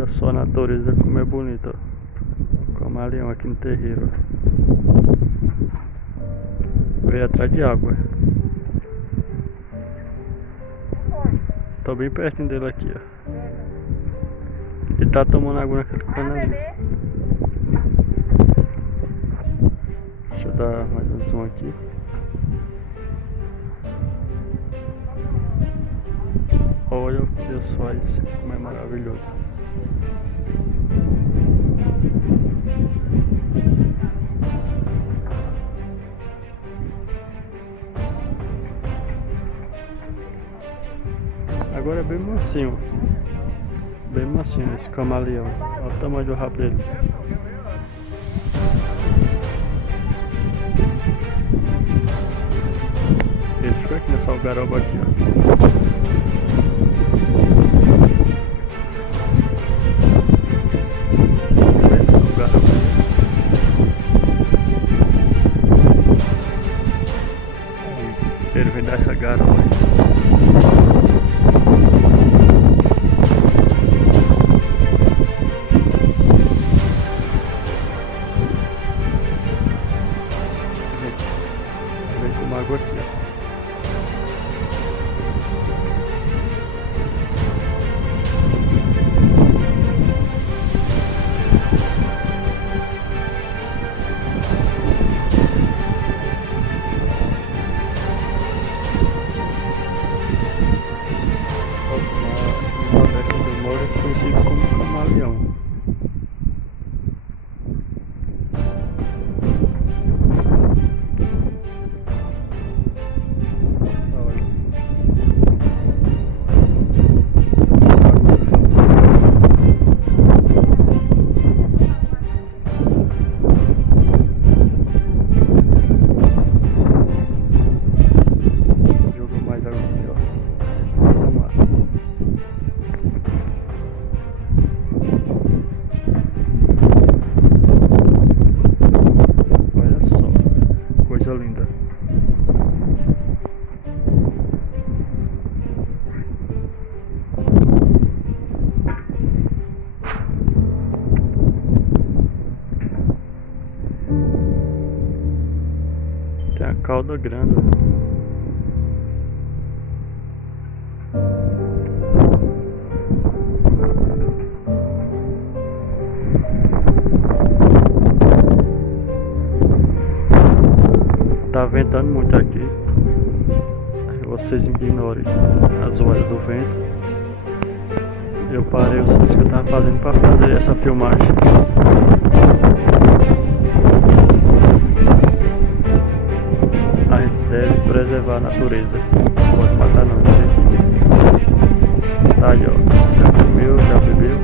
Olha só a natureza como é bonita, ó. Camaleão aqui no terreiro. Veio atrás de água. Tô bem pertinho dele aqui, ó. Ele tá tomando água naquele cano ali. Deixa eu dar mais um zoom aqui. Olha o que Deus faz, como é maravilhoso. Agora é bem mansinho esse camaleão. Olha o tamanho do rabo dele. Ele ficou aqui nessa algaroba aqui, ó. Ele vem dar essa garoa aí. Vem com uma água aqui, ó. Conhecido como camaleão. Olha. Jogou mais água aqui, ó. Vamos lá. Coisa linda. Tem a cauda grande. Tá ventando muito aqui. Vocês ignorem as zoadas do vento. Eu parei os vídeos que eu tava fazendo para fazer essa filmagem. A gente deve preservar a natureza. Não pode matar não, gente. Tá aí, ó. Já comeu, já bebeu.